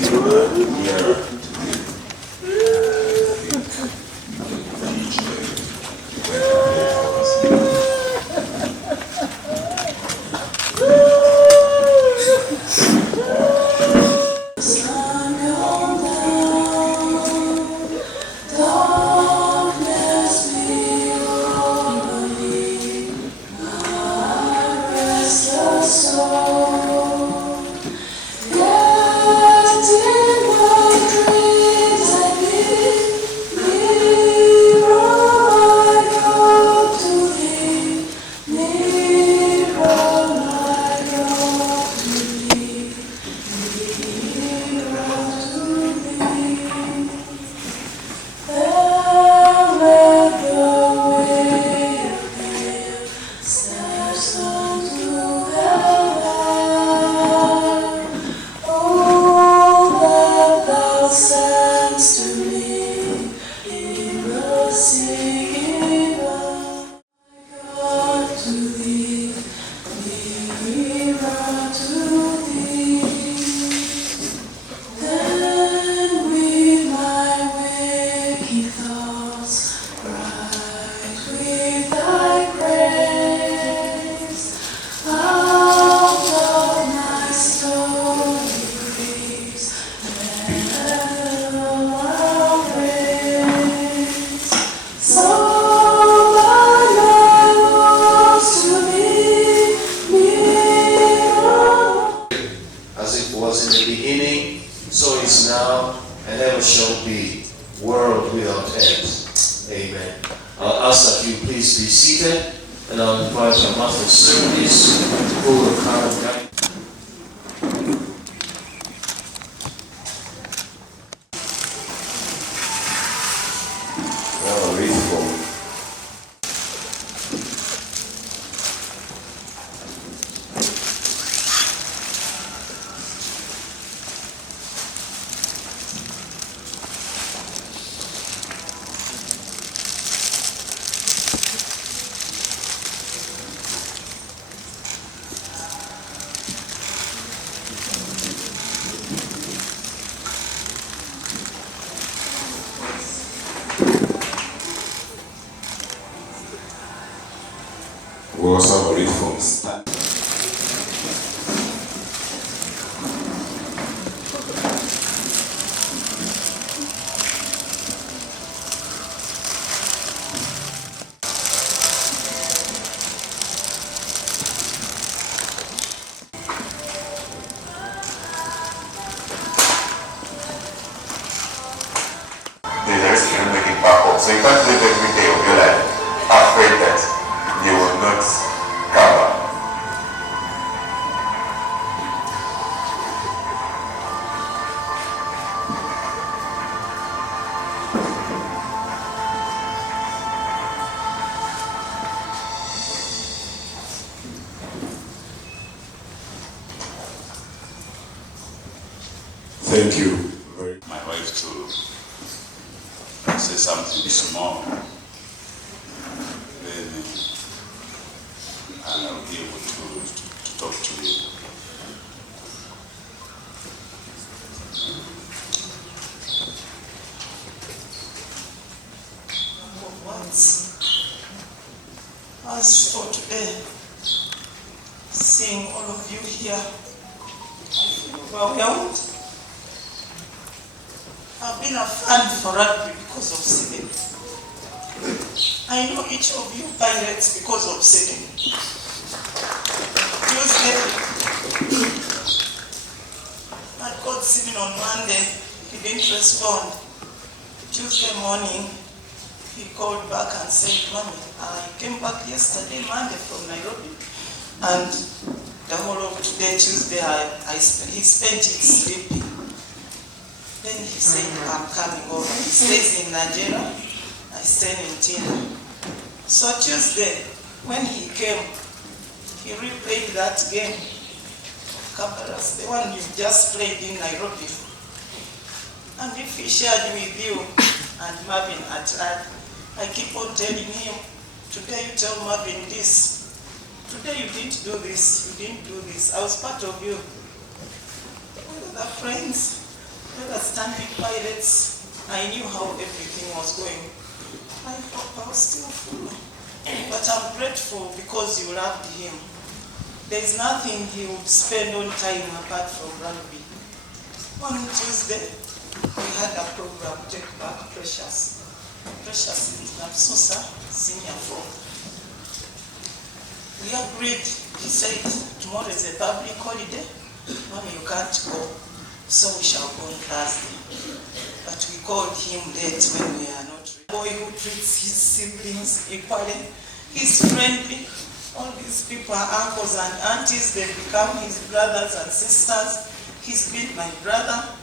getting nearer to Him. So is now, and ever shall be, world without end. Amen. I'll ask that you please be seated, and I'll invite our master of ceremonies who will come and guide. We have a reading for we also have a read from Stan. There's a decision-making backward, so you can't live every day of your life afraid that you will not cover. Thank you. My wife to say something small, then I'll be able to talk to you. As for today, seeing all of you here, I feel overwhelmed. I've been a fan for rugby because of singing. I know each of you pirates because of singing. Tuesday, I called singing on Monday, he didn't respond. Tuesday morning, he called back and said, "Mommy, I came back yesterday, Monday from Nairobi, and the whole of today, Tuesday, he spent it sleeping." Then he said, "I'm coming over." He stays in Nigeria, I stay in Tina. So Tuesday, when he came, he replayed that game, Kabaras, the one you just played in Nairobi. And if he shared with you and Marvin at I keep on telling him, today you tell Marvin this, today you didn't do this, you didn't do this. I was part of you. What are the friends? understanding pilots, I knew how everything was going. I hope I was still full. But I'm grateful because you loved him. There's nothing he would spend on time apart from rugby. On Tuesday, we had a program, Take Back Precious. Precious is Napsusa, senior 4. We agreed, he said, tomorrow is a public holiday, Mommy, you can't go, so we shall go on Thursday. But we called him late when we are not ready. Boy who treats his siblings equally, he's friendly. All these people are uncles and aunties, they become his brothers and sisters. He's been my brother.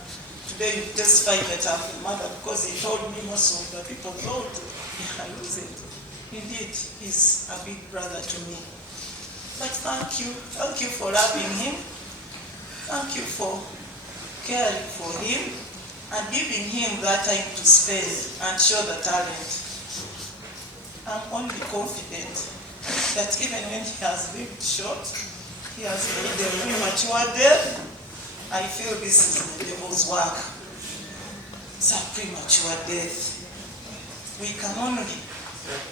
Today you testify that I'm the mother because he told me most of the people thought I lose it. Indeed, he's a big brother to me. But thank you for loving him. Thank you for caring for him and giving him that time to spend and show the talent. I'm only confident that even when he has lived short, he has lived a premature death. I feel this is the devil's work. It's a premature death. We can only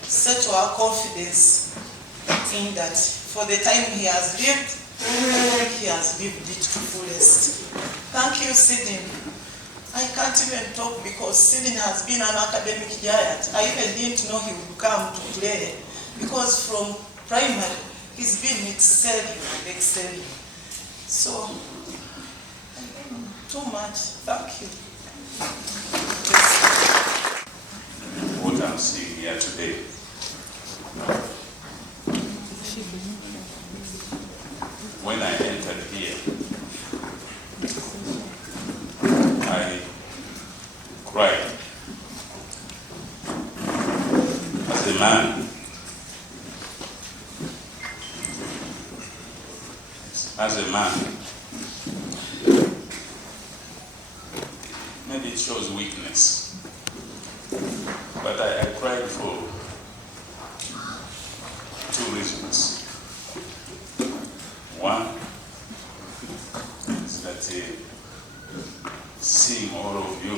set our confidence in that for the time he has lived it to fullest. Thank you, Sidney. I can't even talk because Sidney has been an academic giant. I even didn't know he would come to play because from primary he's been excelling. So, too much. Thank you. What I'm seeing here today, when I entered here, I cried. As a man, maybe it shows weakness, but I cried for 2 reasons. One is that seeing all of you,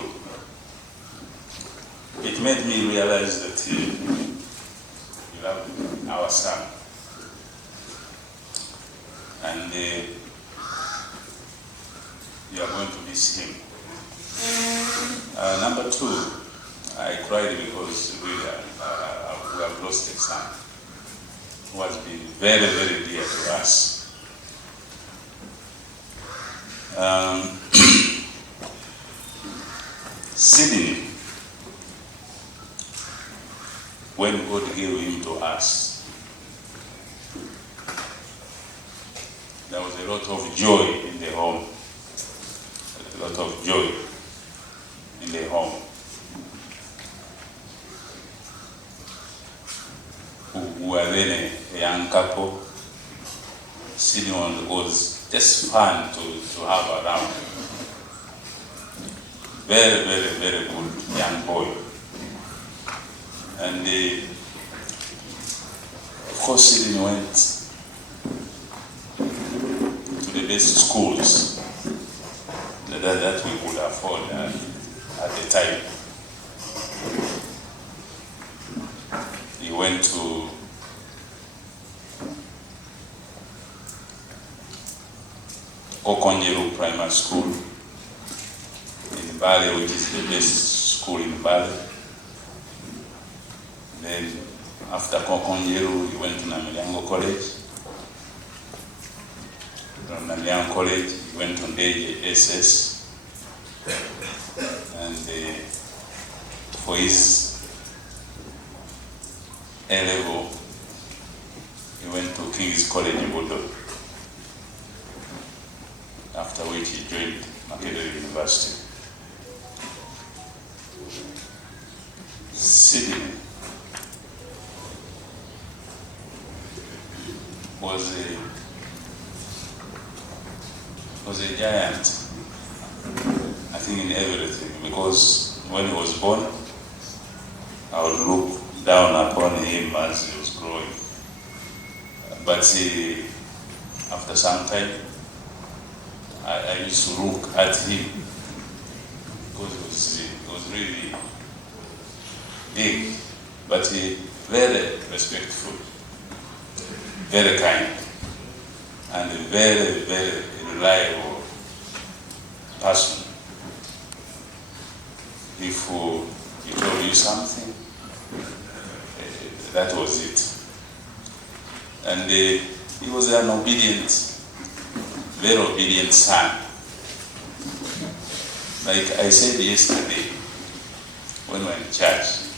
it made me realize that you love our son. And you are going to miss him. Number 2, I cried because we have lost a son who has been very, very dear to us. Sydney, when God gave him to us, there was a lot of joy in the home. A lot of joy in the home. We were then a young couple. Sydney was just fun to have around. Very, very, very good young boy. And of course Sydney went to the best schools that we could afford at the time. He went to Gongodyo Primary School in Bali, which is the best school in Bali. Then after Gongodyo, he went to Namilyango College. From Namilyango College, he went to SS. And for his A-level, he went to King's College in Gongodyo. After which he joined Makerere University. Sydney was a giant, I think, in everything, because when he was born, I would look down upon him as he was growing. But after some time, I used to look at him really big, but very respectful, very kind, and a very, very reliable person. If he told you something, that was it. And he was an obedient, very obedient son. Like I said yesterday, when we were in church,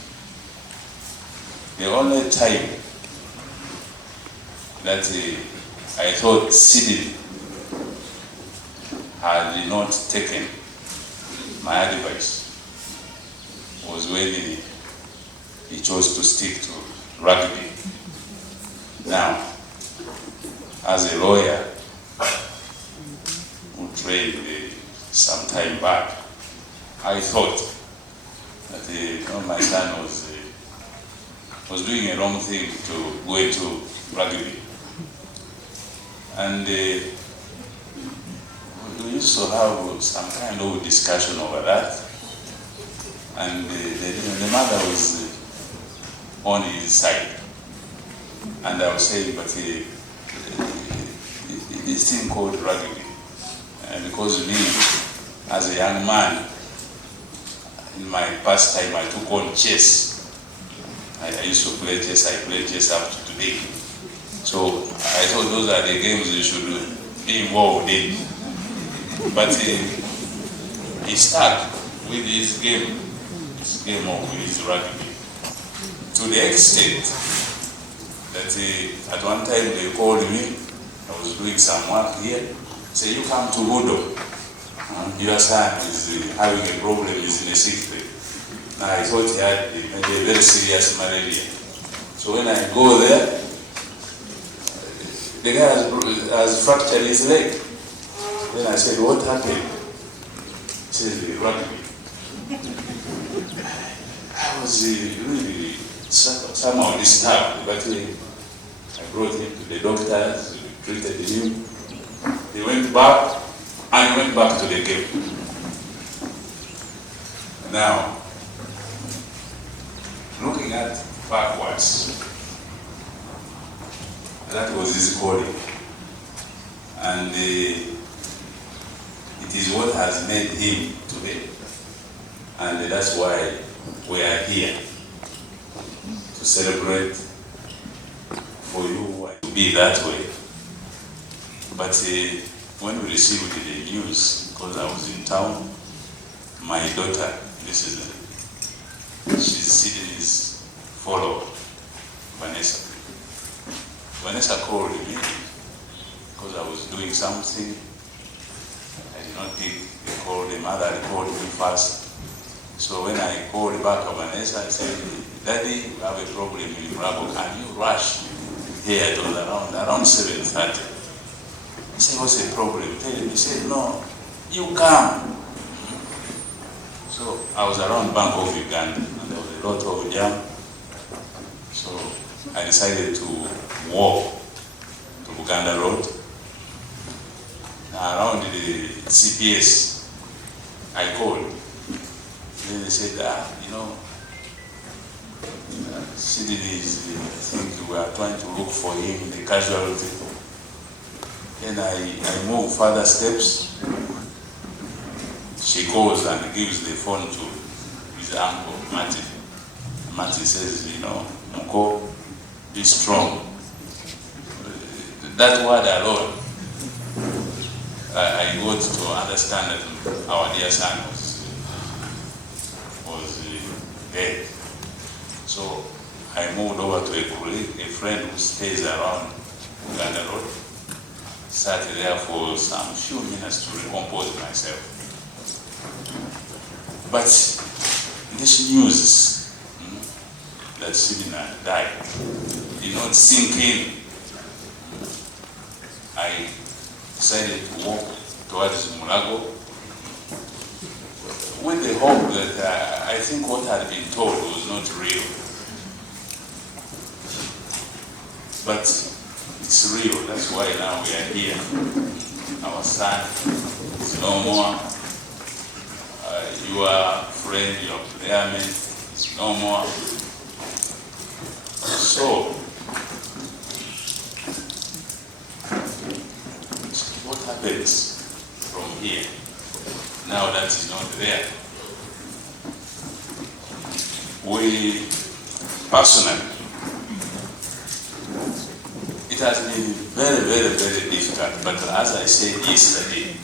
the only time that I thought Sidney had not taken my advice was when he chose to stick to rugby. Now, as a lawyer who trained some time back, I thought that my son was doing a wrong thing to go into rugby. And we used to have some kind of discussion over that. And the mother was on his side. And I was saying, but this thing called rugby, because me, as a young man, in my past time, I took on chess. I used to play chess. I play chess up to today. So I thought those are the games you should be involved in. But he stuck with his game of his rugby, to the extent that at one time they called me. I was doing some work here. Say, you come to Ludo. Your son is having a problem, is in a sick bay. Now I thought he had maybe a very serious malaria. So when I go there, the guy has fractured his leg. Then I said, what happened? He said, rugby. I was really somehow disturbed, but I brought him to the doctors, treated him. He went back to the game. Now, looking at backwards, that was his calling. And it is what has made him today. And that's why we are here, to celebrate for you to be that way. But when we received the news, because I was in town, my daughter, she's Sydney's follower, Vanessa. Vanessa called me because I was doing something. I did not pick the call. The mother called me first. So when I called back Vanessa, I said, Daddy, we have a problem in Murago. Can you rush here? It was around 7:30. He said, what's the problem? Tell him. He said, no, you come. So I was around Bank of Uganda, and there was a lot of jam. So I decided to walk to Uganda Road. Now around the CPS, I called. Then they said, Sidney is, I think we are trying to look for him, the casualty. Then I move further steps. She goes and gives the phone to his uncle, Martin. Martin says, Mko, be strong. That word alone, I got to understand that our dear son was dead. So I moved over to a friend who stays around Uganda Road. Sat there for some few minutes to recompose myself. But this news that Sidney died did not sink in. I decided to walk towards Mulago with the hope that I think what had been told was not real. But it's real. That's why now we are here. Our son is no more. You are friend, your prayer mate is no more. So, what happens from here, now that is not there? We, personally, it has been very, very, very difficult, but as I said yesterday,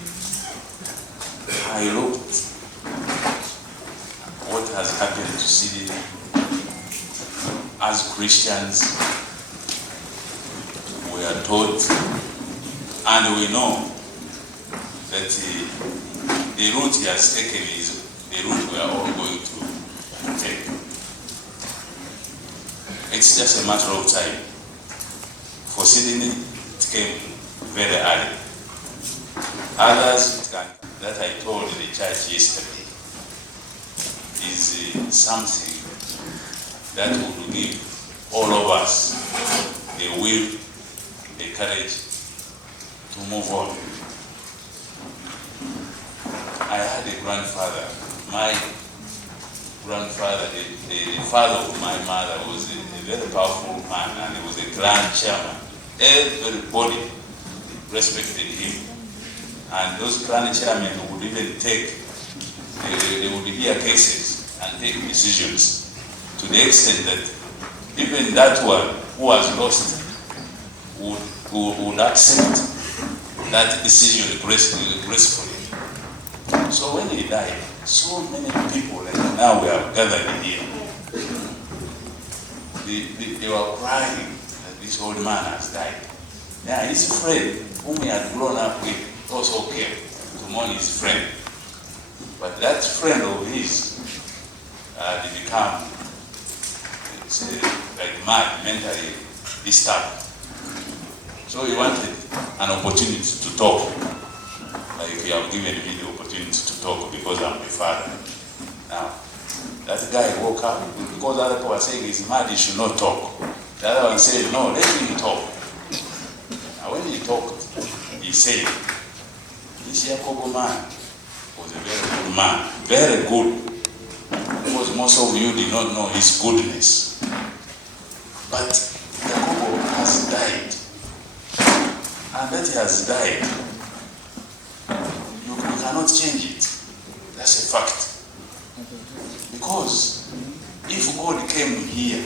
I looked what has happened to Sydney. As Christians, we are taught and we know that the route he has taken is the route we are all going to take. It's just a matter of time. For Sydney, it came very early. Others, that I told the church yesterday, is something that would give all of us the will, the courage to move on. I had a grandfather. My grandfather, the father of my mother, was a very powerful man, and he was a grand chairman. Everybody respected him. And those grand chairmen would even take, they would hear cases and take decisions, to the extent that even that one who was lost would accept that decision gracefully. So when he died, so many people, like now we are gathered here, they were crying that this old man has died. Yeah, his friend, whom he had grown up with, also came to mourn his friend. But that friend of his had become like mad, mentally disturbed. So he wanted an opportunity to talk. Like you have given me the opportunity to talk because I'm the father. Now, that guy woke up because other people were saying he's mad, he should not talk. The other one said, no, let him talk. Now when he talked, he said, this Yakobo man was a very good man, very good. Because most of you did not know his goodness. But Yakobo has died. And that he has died, you cannot change it. That's a fact. Because if God came here